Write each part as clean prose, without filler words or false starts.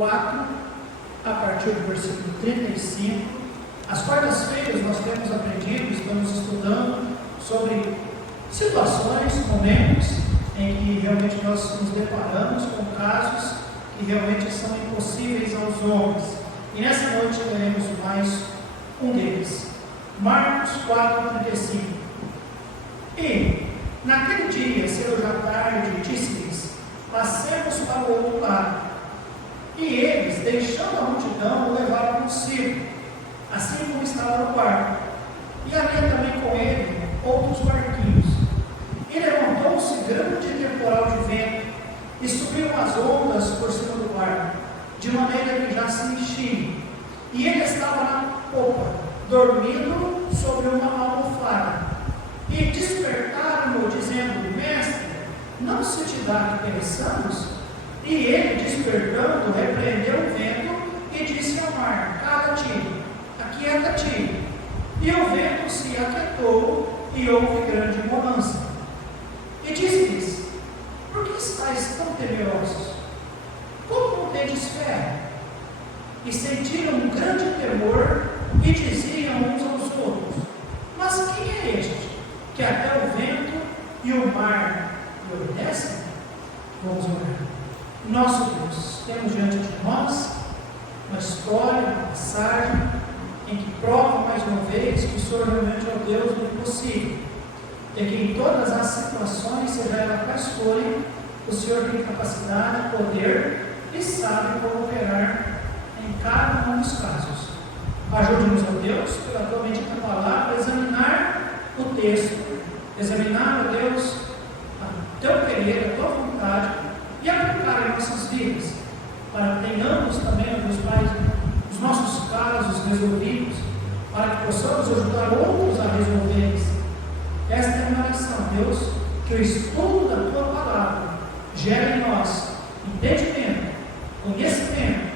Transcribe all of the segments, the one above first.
4, a partir do versículo 35. Às quartas-feiras nós temos aprendido, estamos estudando sobre situações, momentos em que realmente nós nos deparamos com casos que realmente são impossíveis aos homens. E nessa noite leremos mais um deles. Marcos 4:35. E naquele dia, sendo já tarde, disse-lhes: passemos para o outro lado. E eles, deixando a multidão, o levaram consigo, assim como estava no barco. E havia também com ele outros barquinhos. E levantou-se grande temporal de vento, e subiram as ondas por cima do barco, de maneira que já se enchia. E ele estava na popa, dormindo sobre uma almofada. E despertaram-no, dizendo: Mestre, não se te dá que pereçamos? E ele, despertando, repreendeu o vento e disse ao mar: cala-te, aquieta-te. E o vento se aquietou e houve grande bonança. E disse-lhes: por que estáis tão temerosos? Como não tendes fé? E sentiram um grande temor e diziam uns aos outros: mas quem é este, que até o vento e o mar lhe obedecem? Vamos orar. Nosso Deus, temos diante de nós uma história, uma passagem em que prova mais uma vez que o Senhor realmente é o Deus do impossível, e que em todas as situações, seja ela quais forem, o Senhor tem capacidade, poder e sabe como operar em cada um dos casos. Ajude-nos, ó Deus, pela tua bendita palavra, a examinar o texto, examinar, ó Deus, a teu querer, a tua vontade, e aplicar em nossas vidas, para que tenhamos também, ó Deus Pai, os nossos casos resolvidos, para que possamos ajudar outros a resolver. Esta é a minha oração, Deus, que o estudo da tua palavra gere em nós entendimento, conhecimento,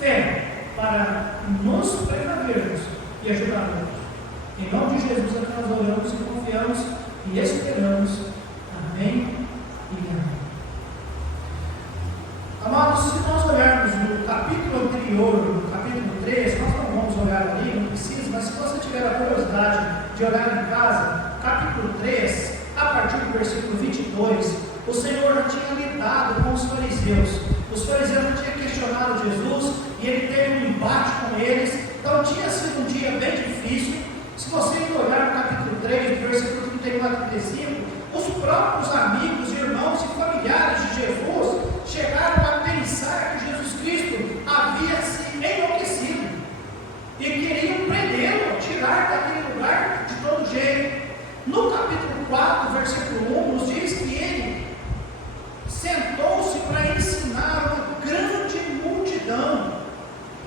fé, para nos precavermos e ajudar outros. Em nome de Jesus é que nós oramos e confiamos e esperamos. Amém e amém. Amados, se nós olharmos no capítulo anterior, no capítulo 3, nós não vamos olhar ali, não precisa, mas se você tiver a curiosidade de olhar em casa, capítulo 3, a partir do versículo 22, o Senhor já tinha lidado com os fariseus. Os fariseus já tinham questionado Jesus e ele teve um embate com eles. Então tinha sido um dia bem difícil. Se você olhar no capítulo 3, do versículo 31 a 35, os próprios amigos, irmãos e familiares de Jesus chegaram a pensar que Jesus Cristo havia se enlouquecido e queriam prendê-lo, tirar daquele lugar de todo jeito. No capítulo 4, versículo 1, nos diz que ele sentou-se para ensinar uma grande multidão.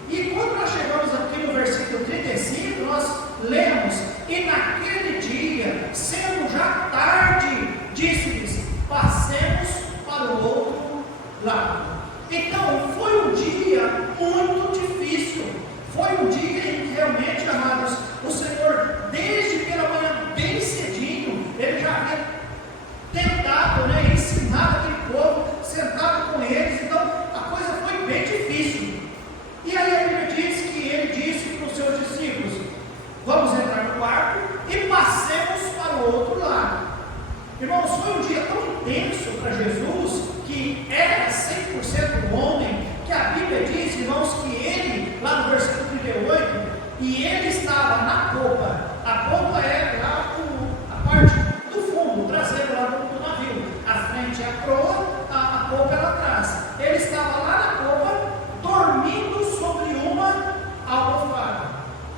E quando nós chegamos aqui no versículo 35, nós lemos: e naquele dia, sendo já tarde, disse-lhes: passemos para o outro lado. Então foi um dia muito difícil. Foi um dia em que realmente, amados, o Senhor, desde pela manhã bem cedinho, ele já havia tentado, ensinar aquele povo, sentado com eles. Então a coisa foi bem difícil. E aí a Bíblia diz que ele disse para os seus discípulos: vamos entrar no barco e passemos para o outro lado. Irmãos, foi um dia tão intenso para Jesus, que era 100% homem, que a Bíblia diz, irmãos, que ele, lá no versículo 38, e ele estava na popa. A popa é lá a parte do fundo, o traseiro lá do navio. A frente é a proa, a popa é lá atrás. Ele estava lá na popa, dormindo sobre uma almofada.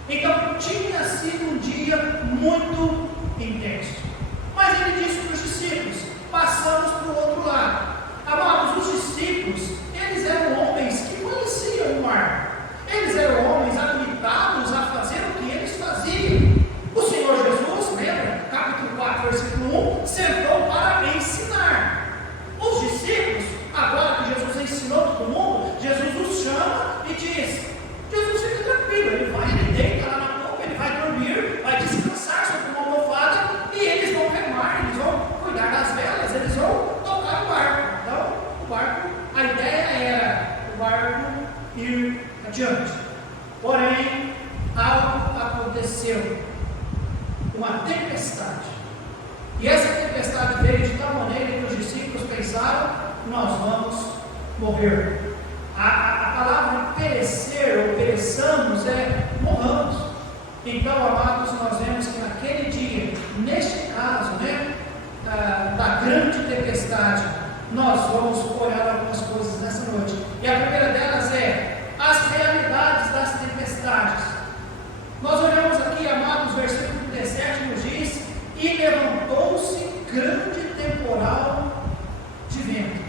Então tinha sido um dia muito intenso. Mas ele disse para os discípulos: passamos para o outro lado. Amados, os discípulos, eles eram homens que conheciam o mar. Eles eram homens habilitados a fazer o que eles faziam. O Senhor Jesus, lembra? Capítulo 4, versículo 1, sentou para ensinar. Os discípulos, agora que Jesus ensinou todo mundo, Jesus os chama e diz: Jesus, fica tranquilo, ele deita lá na popa, ele vai dormir, vai descansar sobre uma almofada, e eles vão remar, eles vão cuidar das velas, eles vão tocar o barco. Então, o barco, a ideia era o barco diante. Porém, algo aconteceu, uma tempestade. E essa tempestade veio de tal maneira que os discípulos pensaram: nós vamos morrer. A palavra perecer ou pereçamos é morramos. Então, amados, nós vemos que naquele dia, neste caso, da grande tempestade, nós vamos olhar algumas coisas nessa noite. E a primeira delas é as realidades das tempestades. Nós olhamos aqui, amados, versículo 17 nos diz: e levantou-se grande temporal de vento.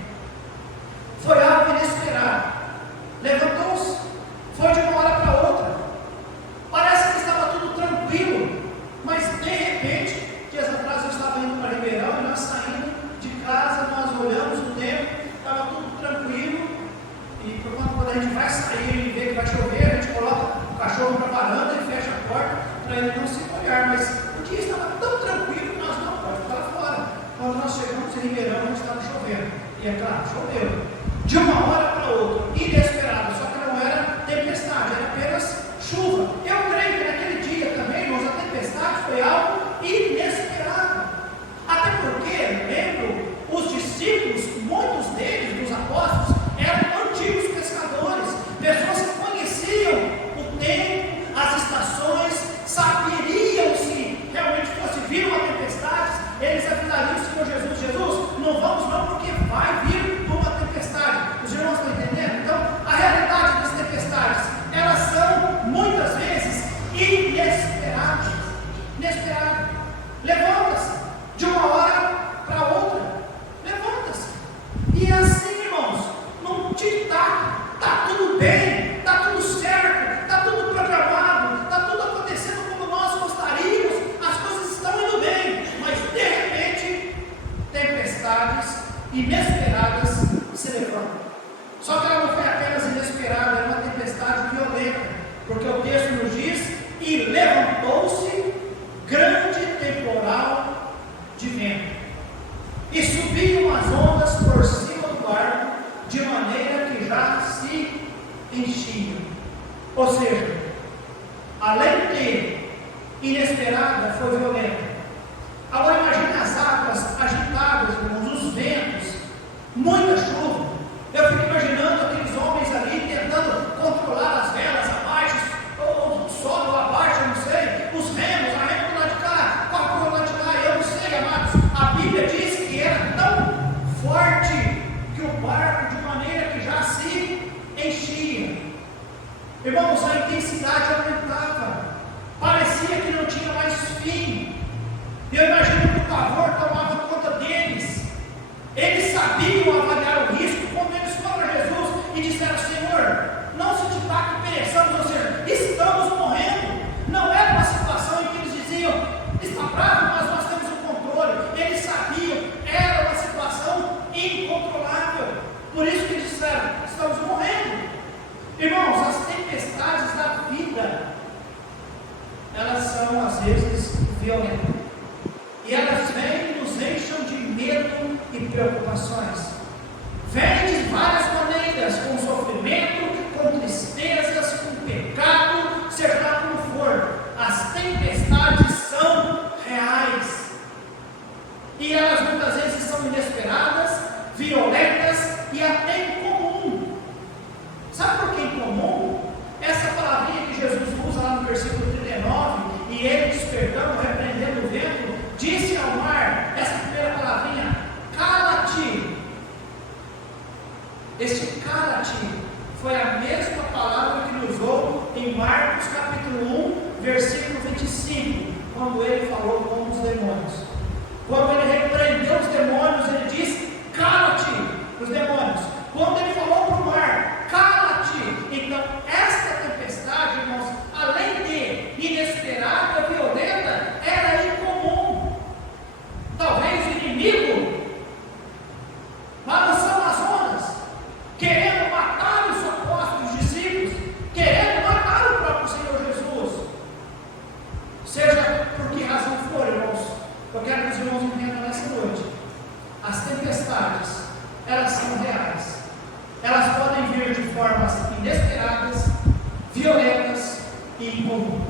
Foi algo inesperado. Levantou-se, foi de uma hora para outra. Parece que estava tudo tranquilo, mas de repente, dias atrás eu estava indo para Ribeirão e nós saindo de casa, nós olhamos o tempo, estava tudo tranquilo. E por quando a gente vai sair e vê que vai chover, a gente coloca o cachorro para a varanda e fecha a porta para ele não se molhar. Mas o dia estava tão tranquilo que nós não podemos ficar fora. Quando nós chegamos em Ribeirão, a gente estava chovendo. E é claro, choveu. De uma hora para outra, inesperado, só que não era tempestade, era apenas chuva. Eu creio que naquele dia também, irmãos, a tempestade foi algo inesperado. Até porque, lembro, os discípulos, muitos deles, dos apóstolos, eram antigos pescadores, pessoas que conheciam o tempo, as estações, saberiam se realmente fosse vir uma tempestade, eles avisariam o Senhor Jesus: Jesus, não vamos não, porque vai vir uma tempestade. Os irmãos estão entendendo? Então, a realidade das tempestades, elas são muitas vezes inesperadas. Inesperado. Levanta-se de uma hora para outra. Levanta-se. E assim, irmãos, num tic-tac, está tudo bem, está tudo certo, está tudo programado, está tudo acontecendo como nós gostaríamos, as coisas estão indo bem, mas de repente, tempestades inesperadas se levantam. Só que ela não foi apenas inesperada, era uma tempestade violenta, porque o texto nos diz: e levantou-se grande temporal de vento, e subiam as ondas por cima do barco, de maneira que já se enchiam. Ou seja, além de inesperada, foi violenta. Agora imagine as águas agitadas, irmãos, os ventos, muita chuva. Eu fico imaginando aqueles homens ali tentando controlar as velas abaixo, ou sobe ou abaixo, eu não sei, os remos, a remo do lado de cá, qual do lado de cá, eu não sei, amados. A Bíblia diz que era tão forte que o barco, de maneira que já se enchia. Irmãos, a intensidade aumentava, parecia que não tinha mais fim. Eu imagino que o pavor tomava conta deles. Eles sabiam avaliar o risco. Quando eles foram a Jesus e disseram: Senhor, não se te dá que pereçamos, ou seja, estamos morrendo. Não era uma situação em que eles diziam: está bravo, mas nós temos o controle. Eles sabiam, era uma situação incontrolável. Por isso que eles disseram: estamos morrendo. Irmãos, as tempestades da vida, elas são às vezes violentas. E elas vêm e nos deixam de medo e preocupações. Vêm de várias maneiras, com sofrimento, com tristezas, com pecado, seja lá como for. As tempestades são reais. E elas muitas vezes são inesperadas, violentas e até incomum. Sabe por que incomum? Essa palavrinha que Jesus usa lá no versículo 39, e ele despertando, repreendendo o vento, disse ao mar, essa primeira palavrinha, cala-te. Este cala-te foi a mesma palavra que ele usou em Marcos capítulo 1, versículo 25, quando ele falou com os demônios. Quando ele repreendeu os demônios, ele disse: cala-te, os demônios. Quando ele falou para o mar: cala-te. Então, esta tempestade, irmãos, além de inesperada, violenta, era incomum. Talvez o inimigo balançando as ondas, querendo matar os apóstolos, os discípulos, querendo matar o próprio Senhor Jesus. Seja por que razão for, irmãos, eu quero que os irmãos entendam nessa noite: as tempestades, elas são reais. Elas podem vir de formas inesperadas violentas e incomuns.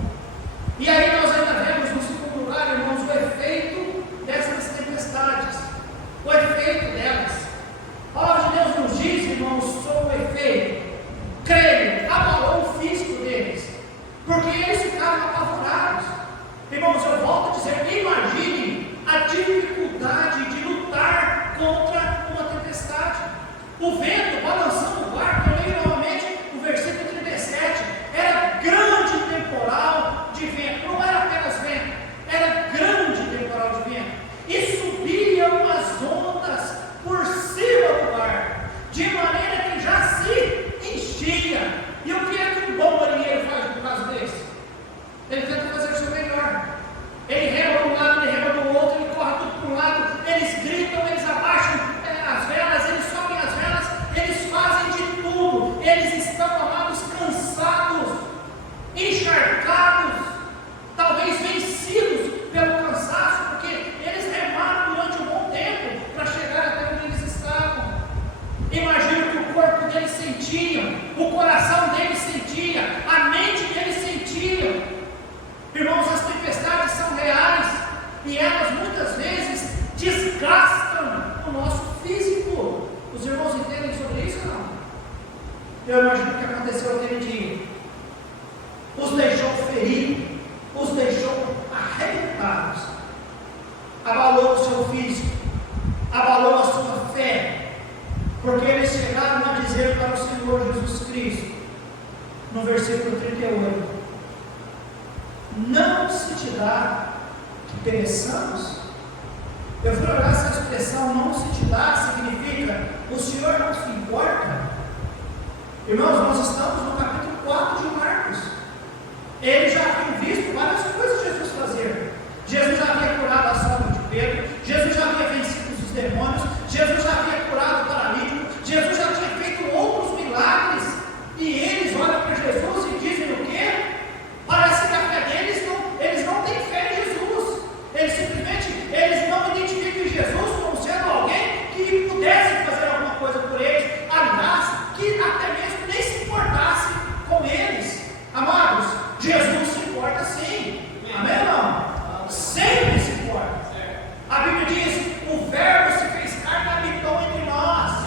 E aí nós ainda vemos no segundo lugar, irmãos, o efeito dessas tempestades, o efeito delas. A palavra de Deus nos diz, irmãos, sobre o efeito. Creio, abalou o físico deles, porque eles ficaram apavorados. Irmãos, eu volto a dizer, imagine a dificuldade de lutar contra uma tempestade. O vento balançando o barco, eu leio novamente o versículo 37, era grande temporal de vento, não era apenas vento, era grande temporal de vento, e subiam as ondas por cima do barco, de maneira que já se enchia. E o que é que um bom marinheiro faz no caso desse? Ele tenta fazer o seu melhor. Ele rema de um lado, ele rema do outro, ele corre tudo para um lado, eles gritam, eles abaixam as velas, eles sobem as velas, eles fazem de tudo. Eles estão, amados, cansados, encharcados, talvez vencidos pelo cansaço, porque eles remaram durante um bom tempo para chegar até onde eles estavam. Imagino que o corpo deles sentia, o coração deles sentia, a mente deles sentia. Irmãos, as tempestades são reais e elas muitas vezes desgastam o nosso físico. Os irmãos entendem sobre isso ou não? Eu imagino que aconteceu aquele dia. Os deixou feridos, os deixou arrebentados, abalou o seu físico, abalou a sua fé, porque eles chegaram a dizer para o Senhor Jesus Cristo, no versículo 38, não se te dá que pereçamos? Eu fui olhar essa expressão, não se te dá, significa, o Senhor não se importa. Irmãos, nós estamos no capítulo 4 de Marcos. Eles já haviam visto várias coisas Jesus fazer. Jesus já havia curado a sogra de Pedro, Jesus já havia vencido os demônios, Jesus já havia curado o paralítico, Jesus já tinha feito outros milagres, e eles olham para Jesus e dizem o quê? Parece que a fé deles eles não têm fé em Jesus. Eles simplesmente não identificam Jesus como sendo alguém que pudesse fazer alguma coisa por eles, aliás, que até mesmo nem se importasse com eles. Amados, Jesus se importa sim. Amém ou não? Sempre se importa. A Bíblia diz, o verbo se fez carne e habitou entre nós.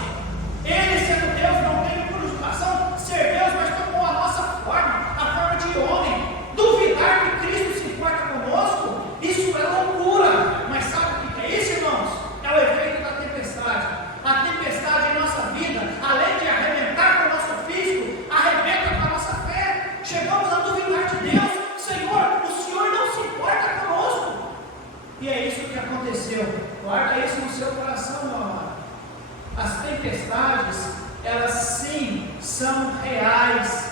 Ele, sendo Deus, não tem por usurpação ser Deus, mas tomou a nossa forma, a forma de homem. Duvidar que Cristo se importa conosco, isso é loucura. Mas sabe o que é isso, irmãos? É o efeito da tempestade. A tempestade em nossa vida, além de arrebentar com o nosso físico, arrebenta com a nossa fé. Chegamos a duvidar de Deus. Senhor, o Senhor não se importa conosco. E é isso que aconteceu. Guarda isso no seu coração, meu amado. As tempestades, elas sim são reais.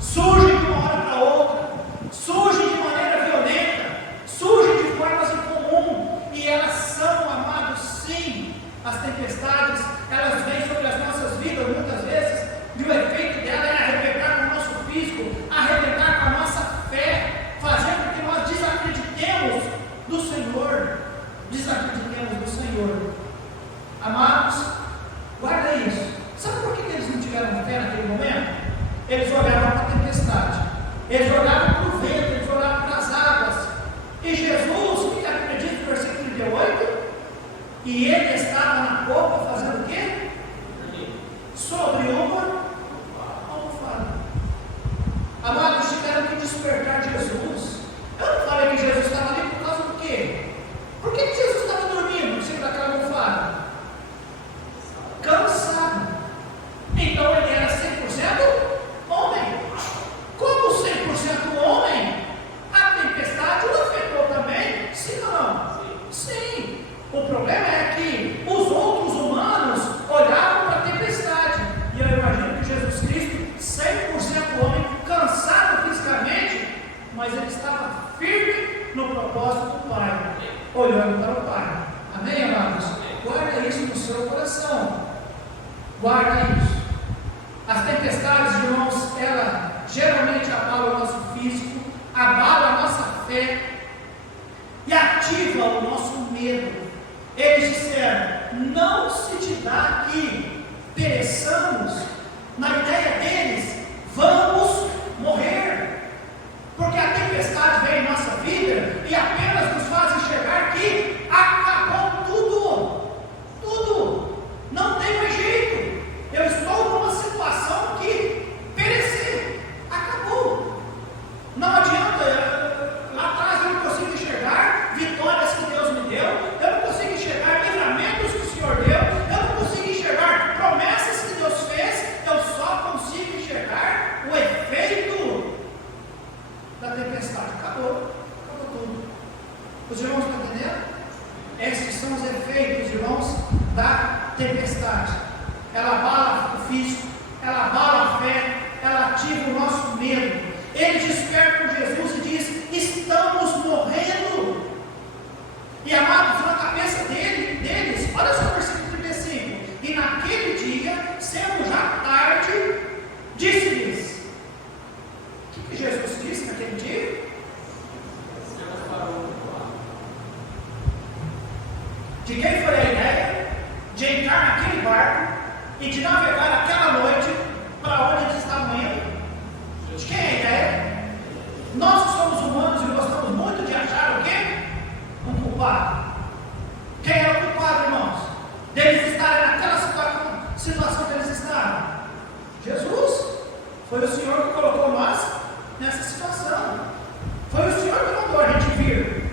Surgem de uma hora para outra, surgem de maneira violenta, surgem de formas incomuns, e elas são, amados, sim. As tempestades, elas vêm sobre as nossas vidas muitas vezes, e o efeito dela é arrebentar com o nosso físico, arrebentar com a nossa fé, fazer com que nós desacreditemos do Senhor, desacreditemos do Senhor. Amados, guarda isso. Sabe por que eles não tiveram fé naquele momento? Eles olhavam para a tempestade, eles olhavam para o vento, eles olhavam para as águas. E Jesus, que acredita no versículo 38, e ele estava na popa fazendo o quê? Sobre uma almofada. Amados, tiveram que despertar Jesus. Eu não falei que Jesus estava ali por causa do quê? Por que Jesus estava dormindo em cima daquela almofada? Cansado. Então ele era 100% homem. Como 100% homem, a tempestade o afetou também? Sim ou não? Sim. O problema é que os outros humanos olhavam para a tempestade. E eu imagino que Jesus Cristo, 100% homem, cansado fisicamente, mas ele estava firme no propósito do Pai, olhando para o Pai. Amém, amados? Guarda isso no seu coração. Guarda isso. As tempestades, irmãos, ela geralmente abala o nosso físico, abala a nossa fé e ativa o nosso medo. Eles disseram, não se te dá que pereçamos. Na ideia deles, vamos morrer. efeitos, irmãos, da tempestade. Ela abala o físico, ela abala a fé, ela ativa o nosso medo. Eles despertam Jesus e diz: estamos morrendo. E amados, na cabeça deles, olha só o versículo 35: e naquele dia, sendo já tarde, disse-lhes. O que Jesus disse naquele dia? De quem foi a ideia de entrar naquele barco e de navegar aquela noite para onde eles estavam indo? De quem é a ideia? Nós que somos humanos e gostamos muito de achar o quê? Um culpado. Quem é o culpado, irmãos? Deles estarem naquela situação que eles estavam? Jesus. Foi o Senhor que colocou nós nessa situação. Foi o Senhor que mandou a gente vir.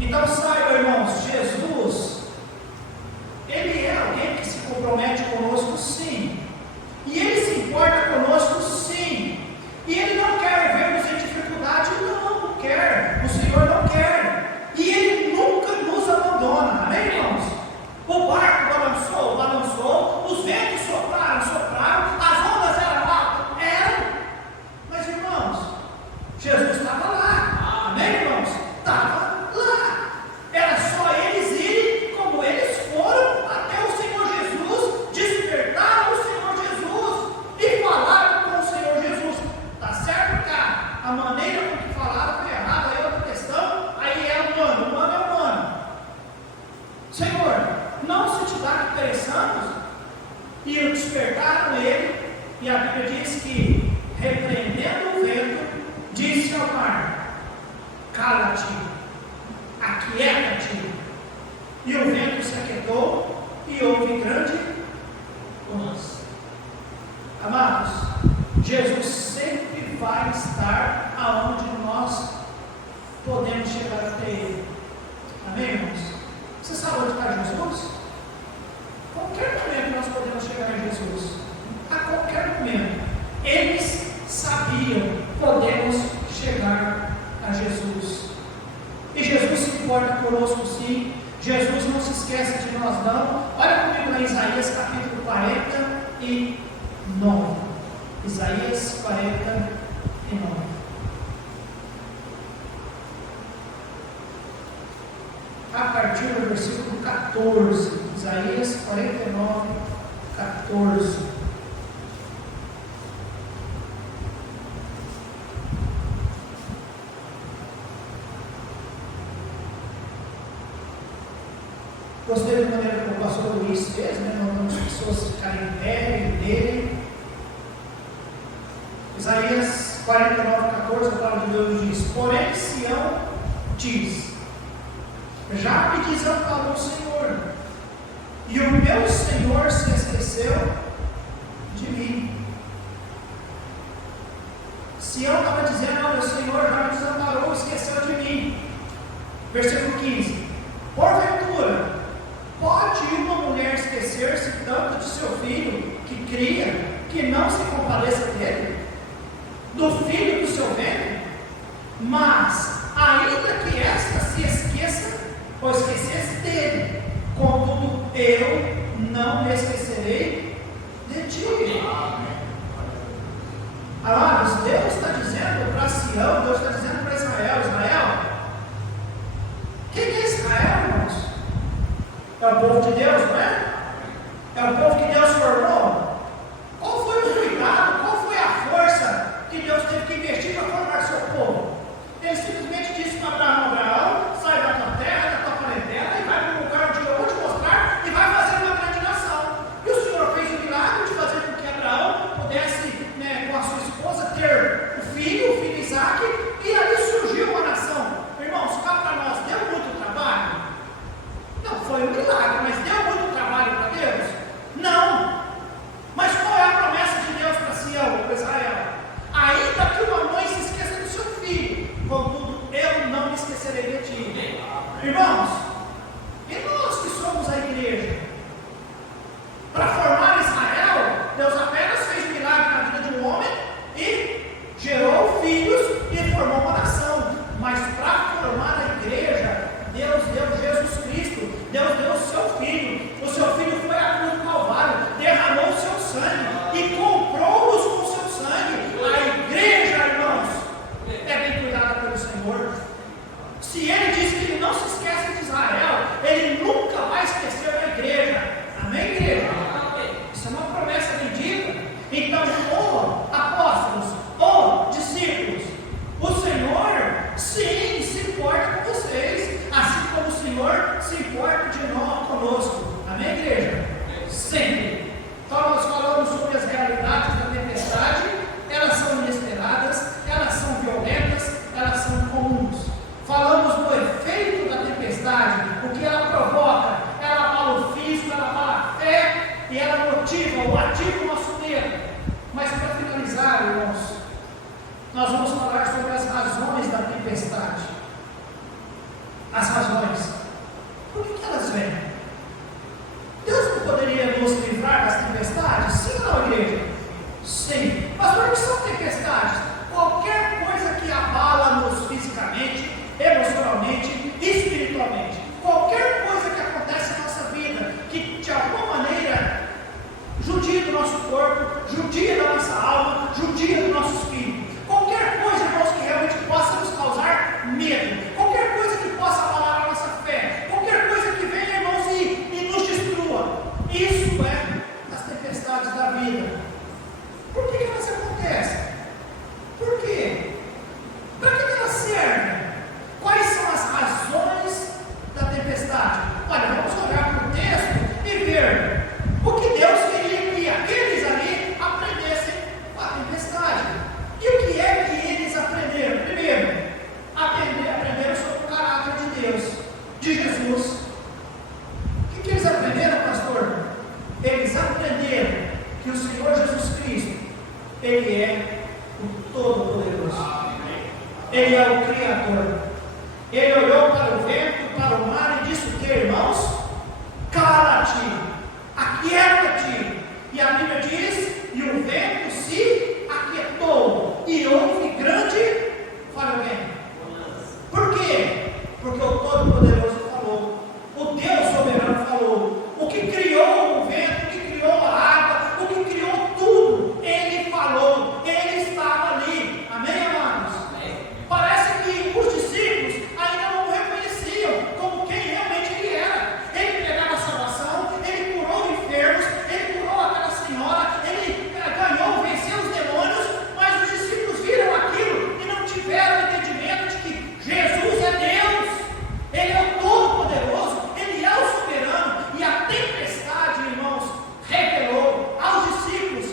Então saiba, irmãos, Jesus, Ele é alguém que se compromete conosco, sim. E Ele se importa conosco, sim. E Ele não quer ver-nos em dificuldade, não quer. O Senhor não quer. E Ele nunca nos abandona. Amém, irmãos? O barco balançou, os ventos sopraram, as ondas eram altas, mas, irmãos, Jesus estava lá. Amém, irmãos? Estava lá. Era só eles irem como eles foram até o Senhor Jesus, despertaram o Senhor Jesus e falaram com o Senhor Jesus. Está certo, cara? A maneira com que falaram foi errada, aí é outra questão, aí é humano é humano. Senhor, não se te dá que pereçamos? E despertaram ele, e a Bíblia diz que, repreendendo o vento, disse ao mar: cala-te, aquieta-te. E o vento se aquietou e houve grande bonança. Amados, Jesus sempre vai estar aonde nós podemos chegar até Ele. Amém, irmãos? Você sabe onde está Jesus? Qualquer momento nós podemos chegar a Jesus. A qualquer momento. Eles sabiam, podemos chegar a Jesus. E Jesus se importa conosco, sim. Jesus não se esquece de nós, não. Olha comigo em Isaías capítulo 49. Isaías 49. A partir do versículo 14. Isaías 49, 14. Gostei da maneira como o pastor Luiz fez, né? Mandando as pessoas ficarem em pé e lerem. Isaías 49, 14, a palavra de Deus diz: porém Sião diz: já me desamparou o Senhor, e o meu Senhor se esqueceu de mim. Sião estava dizendo: meu Senhor já me desamparou, esqueceu de mim. Versículo 15: porventura, pode uma mulher esquecer-se tanto de seu filho que cria, que não se compadeça dele, do filho do seu ventre? Mas, ainda que esta se esqueça, ou esquecesse dele, contudo eu não me esquecerei de ti. Amados, Deus está dizendo para Sião, Deus está dizendo para Israel: quem é Israel, irmãos? É o povo de Deus, não é? É o povo que Deus formou. Qual foi o cuidado, qual foi a força que Deus teve que investir para formar seu povo? Ele simplesmente disse para Abraão: sai da tua terra, da tua parentela, e vai para um lugar onde eu vou te mostrar, e vai fazer uma grande nação. E o Senhor fez o milagre de fazer com que Abraão pudesse, com a sua esposa, ter o filho Isaac, e ali surgiu uma nação. Irmãos, cá para nós, deu muito trabalho? Não, foi um milagre, mas deu muito trabalho para Deus? Não. Mas qual é a promessa de Deus para Sião, para Israel? Ainda que uma mãe se esqueça do seu filho, contudo eu não me esquecerei de ti. Irmãos, e nós que somos a igreja? Para formar Israel, Deus apenas fez um milagre na vida de um homem e gerou filhos e formou uma nação. Mas para formar a igreja, Deus deu Jesus Cristo, Deus deu o seu filho foi à cruz do Calvário, derramou o seu sangue e comprou-nos com o seu sangue. A igreja, irmãos, é bem cuidada pelo Senhor. Se ele diz que ele não se esquece de Israel, ele nunca vai esquecer da igreja. Amém, igreja? Isso é uma promessa bendita. Então, apóstolos, discípulos, o Senhor, sim, se importa com vocês, assim como o Senhor se importa de nós conosco. Amém, igreja? Sempre. Então, nós falamos sobre as realidades da tempestade. Elas são inesperadas, elas são violentas, elas são comuns. Falamos do efeito da tempestade, o que ela provoca. Ela abala o físico, ela abala a fé e ela motiva ou ativa o nosso medo. Mas para finalizar, irmãos, nós vamos falar sobre as razões da tempestade. As razões. Por que elas vêm? Deus não poderia nos livrar das tempestades? Sim ou não, igreja? Sim. Mas por que são tempestades? Qualquer coisa que abala-nos fisicamente, emocionalmente, espiritualmente. Qualquer coisa que acontece na nossa vida, que de alguma maneira judia do nosso corpo, judia da nossa alma, judia do nosso espírito. Qualquer coisa, irmãos, que realmente possa nos causar medo. Qualquer coisa que possa abalar a nossa fé. Qualquer coisa que venha, irmãos, e nos destrua. Isso é as tempestades da vida. Por que elas acontecem? Por quê? Para que elas servem? Quais são as razões da tempestade? Olha, vamos olhar para o texto e ver o que Deus queria que aqueles ali aprendessem com a tempestade. E o que é que eles aprenderam? Primeiro, aprenderam sobre o caráter de Deus, de Jesus. O que eles aprenderam, pastor? Eles aprenderam que o Senhor Jesus Cristo, Ele é o Todo-Poderoso. Ele é o Criador. Ele olhou para o vento, para o mar e disse o que, irmãos? Cala-te, aquieta-te. E a Bíblia diz, e o vento se aquietou, e houve grande, fala bem. Por quê? Porque o Todo-Poderoso falou, o Deus soberano falou, o que criou o vento, o que criou a água, o que criou tudo, Ele falou, Ele estava ali. Amém, amados? Parece que os discípulos ainda não o reconheciam como quem realmente Ele era. Ele pegava a salvação, Ele curou enfermos, Ele curou aquela senhora, Ele ganhou, venceu os demônios, mas os discípulos viram aquilo e não tiveram entendimento de que Jesus é Deus, Ele é o Todo-Poderoso, Ele é o soberano. E a tempestade, irmãos, revelou aos discípulos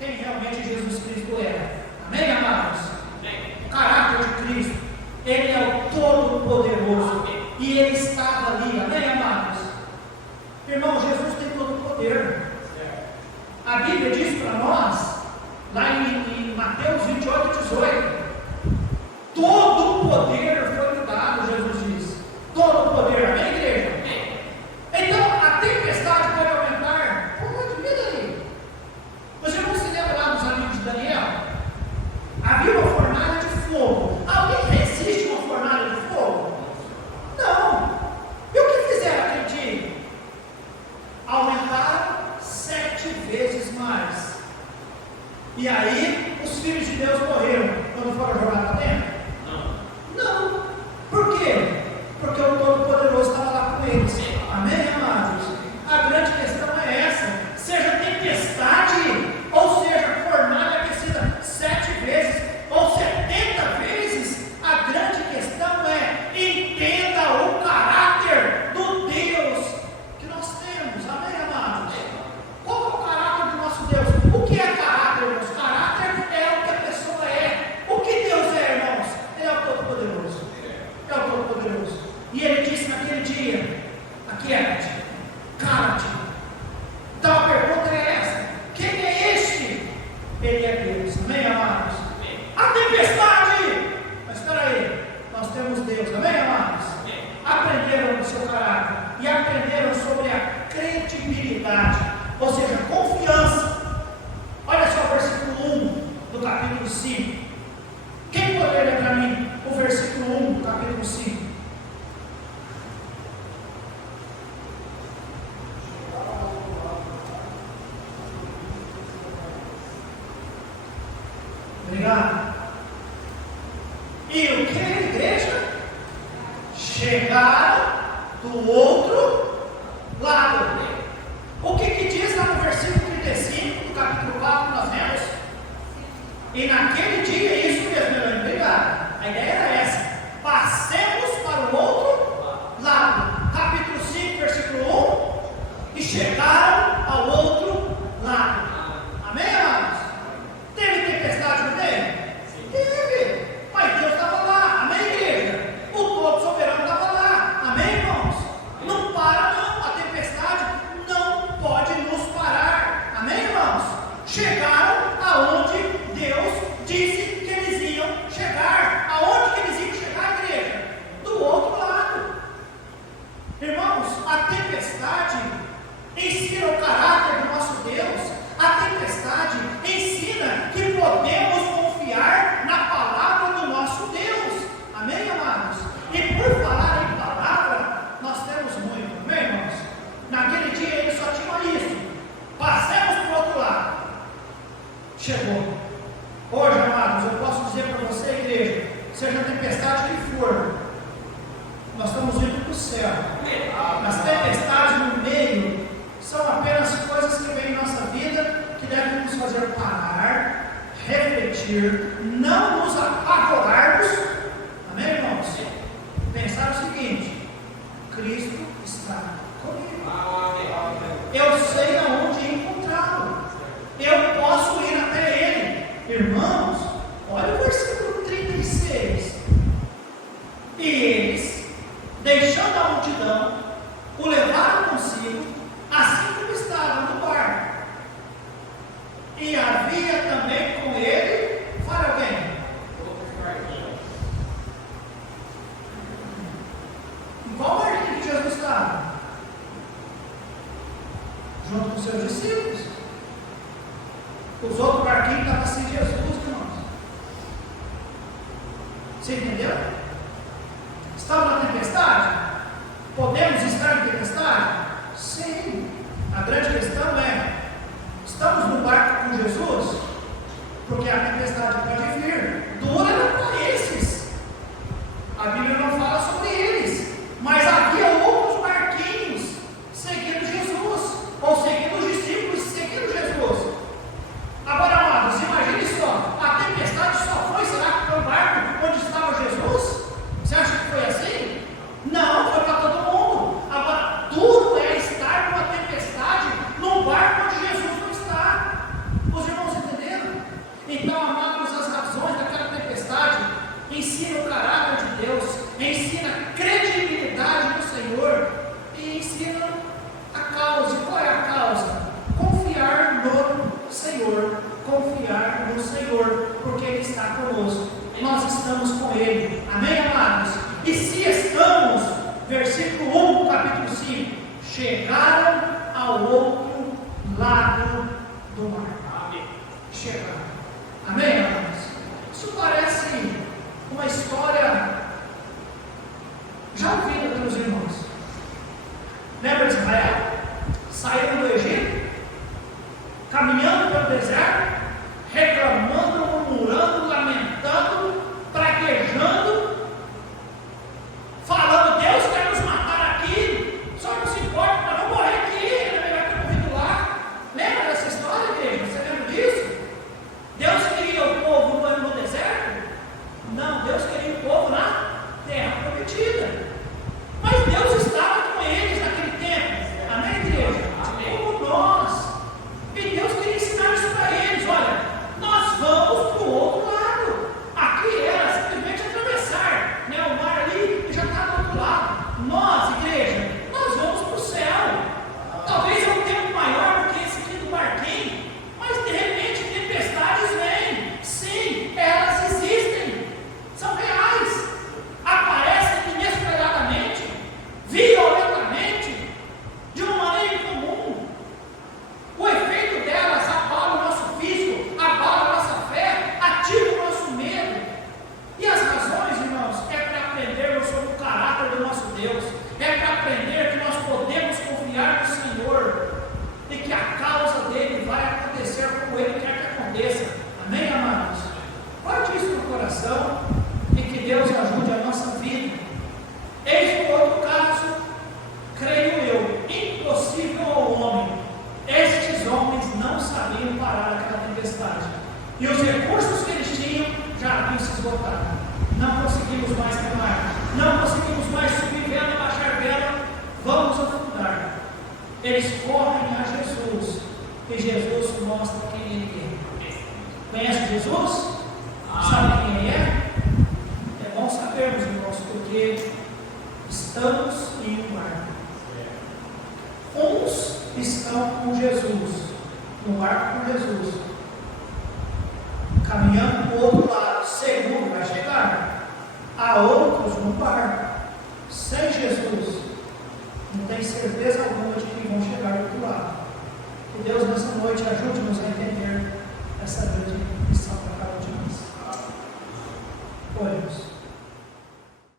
quem realmente Jesus Cristo era. Amém, amados? O caráter de Cristo, Ele é o Todo-Poderoso e Ele estava ali. Amém, amados? Irmão, Jesus tem todo o poder. A Bíblia diz para nós, lá em Mateus 28:18, todo o poder foi dado, Jesus diz. Todo o poder, amém, igreja? Então, a tempestade pode aumentar. Pode, vida aí. Você não se lembra lá dos amigos de Daniel? Havia uma fornalha de fogo. Alguém resiste uma fornalha de fogo? Não. E o que fizeram aquele dia? Aumentaram 7 vezes mais. E aí, os filhos de Deus morreram quando foram jogados para dentro? Não. Por quê? Porque o Todo-Poderoso estava lá com eles. Amém, amados? A grande questão é essa. Seja tempestade, ou seja fornalha aquecida 7 vezes, ou 70 vezes, a grande questão é: entenda o caráter do Deus que nós temos. Amém, amados? Qual é o caráter do nosso Deus? O que é caráter, irmãos? Caráter é o que a pessoa é. O que Deus é, irmãos? Ele é o Todo-Poderoso. É o Todo-Poderoso. E Ele disse naquele dia: aquieta-te, cala-te. Então a pergunta é essa: quem é este? Ele é Deus. Amém, amados? A tempestade! Mas espera aí, nós temos Deus. Amém, amados? Aprenderam o seu caráter e aprenderam sobre a credibilidade, ou seja, confiança. Olha só o versículo 1 do capítulo 5. Quem poderia ler para mim o versículo 1 do capítulo 5? Obrigado. E o que é a igreja? Chegaram do outro lado. O que diz lá no versículo 35 do capítulo 4 que nós lemos? E naquele dia, isso mesmo, meu irmão, obrigado. A ideia era essa: passemos para o outro lado. Capítulo 5, versículo 1. E chegaram ao outro lado. Amém, amados? Teve tempestade no meio? Teve. Mas Deus estava lá. Amém, igreja? O todo soberano estava lá. Amém, irmãos? Não para, não. A tempestade não pode nos parar. Amém, irmãos? Chegaram aonde Deus disse que eles iam chegar. Aonde que eles iam chegar, igreja? Do outro lado. Irmãos, a tempestade ensina o caráter do nosso Deus. A tempestade ensina que podemos confiar na palavra do nosso Deus. Amém, amados? E por falar em palavra, nós temos muito, amém, irmãos? Naquele dia eles só tinham isso: passemos para o outro lado. Chegou. Hoje, amados, eu posso dizer para você, igreja, seja a tempestade que for, nós estamos indo para o céu. As tempestades no meio são apenas coisas que vêm em nossa vida, que devem nos fazer parar, refletir, não nos apavorarmos. Amém, irmãos? Pensar o seguinte: Cristo está comigo. Eu sei aonde encontrá-lo. Eu posso ir até Ele. Irmãos, olha o versículo 36. E eles, deixando a multidão, o levaram consigo, assim como estavam no barco. E havia também com ele, fala alguém, em qual barquinho que Jesus estava? Junto com seus discípulos. Os outros barquinhos estavam sem Jesus, irmãos. Você entendeu? Estamos na tempestade? Podemos estar em tempestade? Sim. A grande questão é: estamos no barco com Jesus? Porque a tempestade pode vir. Dura para esses. A Bíblia não fala sobre eles. Mas havia outros barquinhos seguindo Jesus, ou seguindo os discípulos, seguindo Jesus. Agora, amados, imagine só: a tempestade só foi, será que foi o barco onde estava Jesus? Você acha que foi assim? Não, foi para todo mundo. Agora, duro é estar numa tempestade num barco onde Jesus não está. Os irmãos entenderam? Então, amados, as razões daquela tempestade ensinam o caráter de Deus, ensinam credibilidade no Senhor e ensinam a causa. E qual é a causa? Confiar no Senhor. Confiar no Senhor, porque Ele está conosco. Nós estamos com Ele. Amém, amados? E se estamos, versículo 1 do capítulo 5, chegaram ao outro lado do mar. Amém. Chegaram. Amém, amados? Isso parece uma história já ouvida pelos irmãos. Lembra de Israel? Saíram do Egito, caminhando pelo deserto, reclamando, murmurando, lamentando, praguejando, falando: Deus quer nos matar aqui, só não se importa para não morrer aqui, é melhor ter morrido lá. Lembra dessa história, igreja? Você lembra disso? Deus queria o povo no deserto? Não, Deus queria o povo na terra prometida. Mas Deus estava com eles naquele tempo. Amém, igreja? Como nós. E Deus queria ensinar isso para eles. parar aquela tempestade. E os recursos que eles tinham já haviam se esgotado. Não conseguimos mais remar, não conseguimos mais subir vela, baixar vela, vamos afundar. Eles correm a Jesus, e Jesus mostra quem Ele é. Conhece Jesus? Sabe quem Ele é? É bom sabermos, irmãos, porque estamos em um barco. Uns estão com Jesus, no barco com Jesus, caminhando para o outro lado, seguro, vai chegar. Há outros no barco, sem Jesus, não tem certeza alguma de que vão chegar do outro lado. Que Deus nessa noite ajude